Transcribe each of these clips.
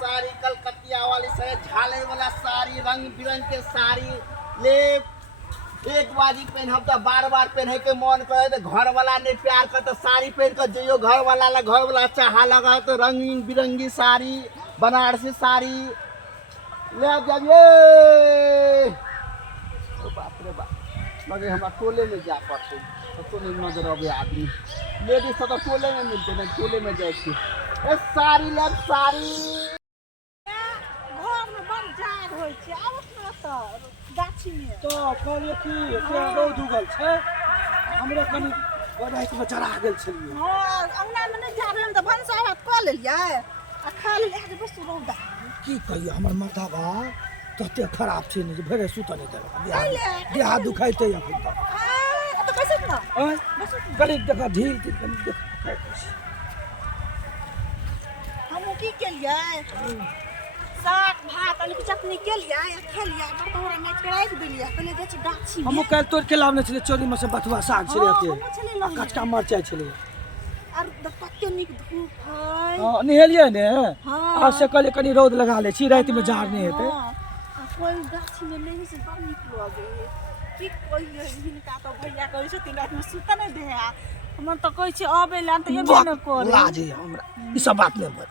साड़ी कलकतिया वाली से झालर वाला साड़ी रंग बिरंग के साड़ी ले एक बाजी पहनब तो बार बार पहने के मन करे तो घर वाला ने प्यार कर तो साड़ी पहन कर जइयो घर वाला चाहा लगा तो रंगीन बिरंगी साड़ी बनारसी साड़ी ले अब जाइए। बाप रे बाप मगर हमारा टोले में जा पड़ते टोले में नजर आवे आदमी लेडीज तो टोले में मिलते ना टोले में जाए ए साड़ी ले साड़ी घर में बड़ जाग होय छै आबत न त गाछी में तो कहलिए कि के रौद उगल छै हमरा कनी रात में जरा गेल छलिए। हां अंगना में नहीं जा रहल त भनसा भात क लेलियै आ खा लेलियै जे बस रौदा की कहियो हमर माथा बा तते खराब छै ने जे भरे सुत नहीं देलक देह दुखाइते अखन तक आ तो कैसे ना बस कनी देखा ढील कनी देख हम की केलियै साग भात आलू के चटनी केलियै खेलियै बर्तन में राख देलियै पहले जे छै गाछी में हम काल तोड़ के लावने छले चोरी में से बथुआ साग छले के कचका मरचाई छले और कते निक धूप है हां निहेलिए ने हां आ से कहले कनी रौद लगा ले छी रात में जार नहीं हेते कोई गाछी में नहीं से बड़ निक लगे की कहियो हिनका तो भैया कहै छथिन रात में सुत नहीं दे हमर तो कहै छै अबे ला त एबे न करे लाज है हमरा ई सब बात नहीं बोल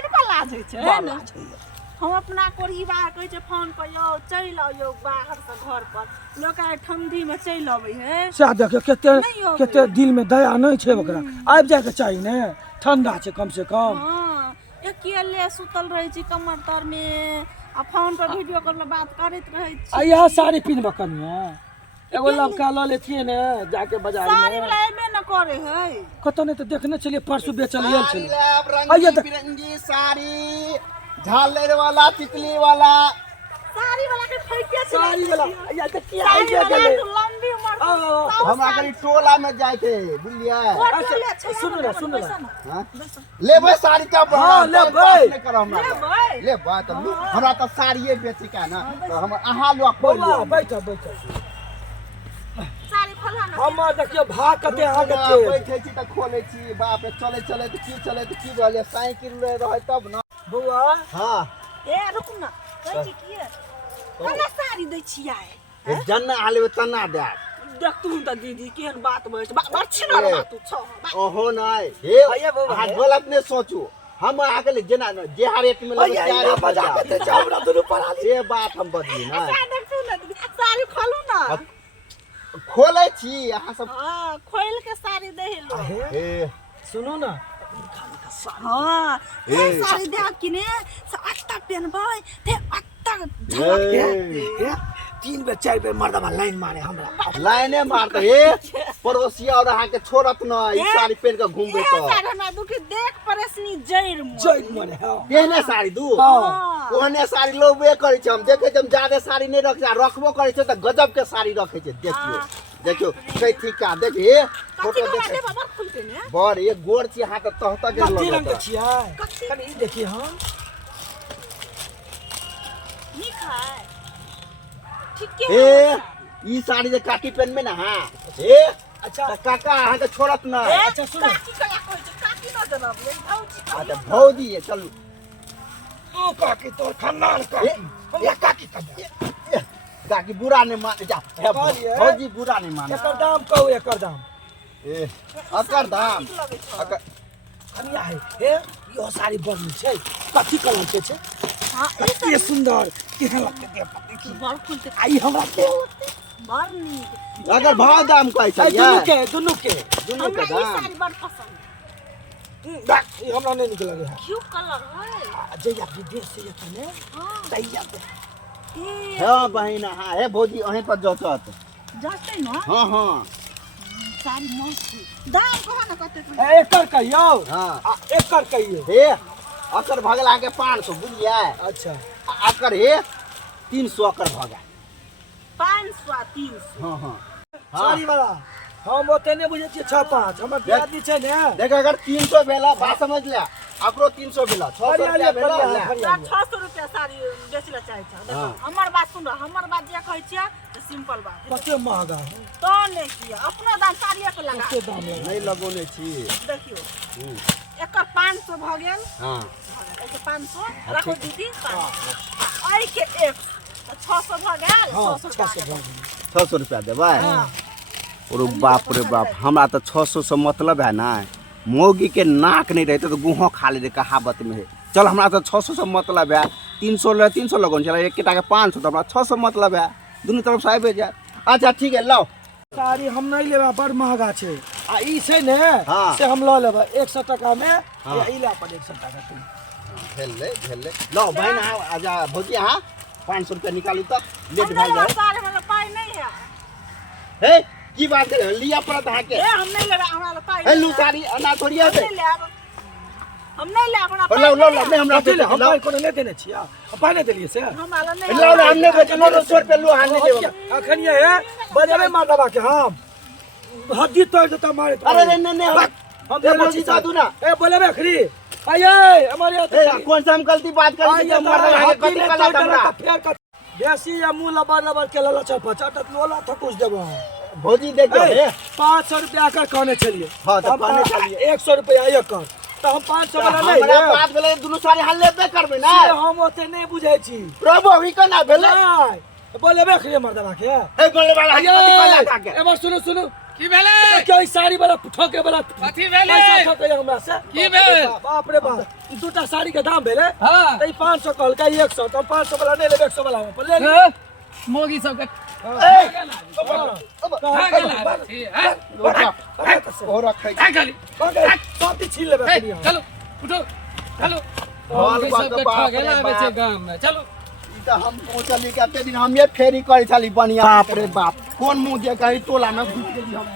इनका लाज है छै लाज है हम अपना कोरही बाहर कहै छै फोन पर यो चल आओ यो बाहर से घर पर लोग आइ ठंडी में चल आबै है से देखियो केते दिल में दया नहीं छै ओकरा आबि जाय के चाहिए ने ठंडा छै कम से कम हां अकेले सुतल रहै छी कमर तर में आ फोन पर वीडियो कॉल में बात करैत रहै छी आ यह साड़ी पिन्हब कनिया एगो लमका ल लेथिए ने जाके बाजार में साड़ी वाला एबे न करे है कतो नहीं तो देखने चलिए परसों बेचल गेल छले रंगीन बिरंगी साड़ी झालर वाला टिकली वाला साड़ी वाला के फैके छै साड़ी वाला या तो क्या साड़ी है वाला गेले तो लंबी उम्र हमरा कनी टोला में जाए थे बुझलिए सुनो ना हां लेबै साड़ी का हां लेबै नहीं कर हमरा लेबै त हमरा त साड़िए बेची का ना तो हम अहाँ लो खोल लो बैठ साड़ी खोला ना हम देखियो भाग कते आगे छै बैठे छी त खोले छी बाप रे चले त की बोले साइकिल रहे तब ना बौआ हां ए रुक ना कहै छी की कना साड़ी दै छियै जन्ना आले तना दे देख तू त दीदी केहन बात बज बड़ छिना बात तू छ ओहो नहीं हे अहाँ गलत नहीं सोचू हम आके ले जेना जे रेट में लेबै त्या रेट बजा के चावड़ा दुनु पर से बात हम बदली ना देख तू ना साड़ी खोलू ना खोले छी अहाँ सब हां खोल के साड़ी दे लो ए सुनो ना हां ए साड़ी दे किने से अत्ता पहनबै ते अत्ता झलक दे 3 बेर 4 बेर मर्दवा लाइन मारे हमरा लाइने मारते हे पड़ोसिया और अहाँ के छोड़त न ई साड़ी पहन के घूमबे तो साड़ी हमरा दुखी देख परेशनी जइर मारे हां पहने साड़ी दू ओहने साड़ी लोबे करे छ हम देखे छ हम ज्यादा साड़ी नहीं रखबो करे छ त गजब के साड़ी रखे छ देखियो कैथी का देखिए फोटो देखे बाबा खुल के ने बर ये गोड़ छी हाथ तहता के कथी रंग के लगे छियै कनी देखिए हां निक है ठीक है ए ई साड़ी जे काकी पहन में ना हां ए अच्छा काका अहाँ के छोड़त न अच्छा सुनो काकी कया कहै छै काकी न जनाब ये भौजी अच्छा भौजी है चलू ओ काकी तोर खानदान का ये काकी का काकी बुरा नहीं मान जा हे भौजी बुरा नहीं मान एकर दाम कहू एकर दाम ए अकर दाम अकर कनिया है हे यो साड़ी बड़ छै कथी कलर के छै हां ये सुंदर केहन लगते दे देखी बड़ खुल के आई हमरा के बड़ नीक अगर भाव दाम कहै छै दुनु के दुनू के हमरा ई दाम साड़ी बड़ पसंद देख ई हमरा नहीं निक लगे है क्यों कलर है जइया विदेश से जेते ने हां तइया हां बहिना हां हे भौजी अहीं पर जचत जाते ना हां हां साड़ी मस्त दाम कहा ना कते एकर कहियो हां एकर कहियो हे अकर भगला के 500 बुझिए अच्छा अकर हे 300 अकर भगा 500 300 हां हां साड़ी वाला हम ओते नहीं बुझे छियै 6-5 हमर दियादी छै ने देख अगर 300 भेला बात समझ ले अकरो 300 भेला 600 रुपया भेला 600 रुपया साड़ी बेचला चाहे छ देखो हमर बात सुन हमर बात जे कहै छियै तो सिंपल बात कते महंगा तो नहीं किया अपना दाम साड़िया के लगा दाम नहीं लगोने छी देखियो एकर 500 भ गेल हां ऐसे 500 रखो दीदी 500 आई के 1 600 भ गेल हाँ 600 600 रुपया देबै हां अरे बाप रे बाप हमरा तो 600 से मतलब है ना मौगी के नाक नहीं रहते तो गुहा खा ले कहावत में है चल हमरा तो 600 से मतलब है 300 लगन चल एक के 500 तो हमरा 600 मतलब है दोनों तरफ से आबे जाए अच्छा ठीक है लो साड़ी हम नहीं लेबा बड़ महंगा छे आ ई छै ने हाँ। से हम ल लेबा 100 टका में हाँ। या ई ले अपन 100 टका तू झेल ले लो बहन आजा भौजी हाँ 500 रुपया निकालू तो लेट हम भाग नहीं जाए सारे वाला पाई नहीं है हे की बात है लिया पड़त है के ए हम नहीं लेबा हमरा पाई हे लू साड़ी अना थोड़ी है हम नहीं ले अपना लो लो लो नहीं हमरा कथी ले हम लो पाई कोनो ले देने छिया हम पाई नहीं देलिए से हमारा नहीं लो हमने बेचे लो 100 रुपया लो हां नहीं देबो अखन ये है बजारे मार दबा के हम हड्डी तोड़ देता मारे अरे नहीं नहीं हम दे भौजी साधु ना ए बोले बे खरी आये हमारे ए कौन सा हम गलती बात करी थी मर रहा है कथी कला हमरा देसी या मुंह लबर लबर के लला चपचा त लोला था कुछ देबो भौजी देखो हे 500 रुपया का कहने चलिए हाँ, तो कहने चलिए। 100 रुपया एक कर तो हम 500 वाला नहीं हमरा लेब। बात भेले दुनु सारी हाल लेबे करबे ना से हम ओते नहीं बुझै छी प्रभु ही कना भेले नहीं बोले बे खरी मर्दवा के हे बोले वाला कथी कला था के एबार सुनो सुनो की भेले क्या ई साड़ी वाला ठोके वाला कथी भेले पैसा ठोके हमरा से की भेल बाप रे बाप ई दूटा साड़ी के दाम भेले हां त ई 500 कहल का 100 तो 500 वाला नहीं लेब 100 वाला हम ले ले मोगी सब के और रखै बाती छीन लेबे खरी हम चलो उठो चलो और मोगी सब के ठगेला बेचे गांव में चलो ई त हम पहुंचली कते दिन हम ये फेरी करै छली बढ़िया बाप रे बाप कौन मुंह जे कहि टोला में घुस गेली हम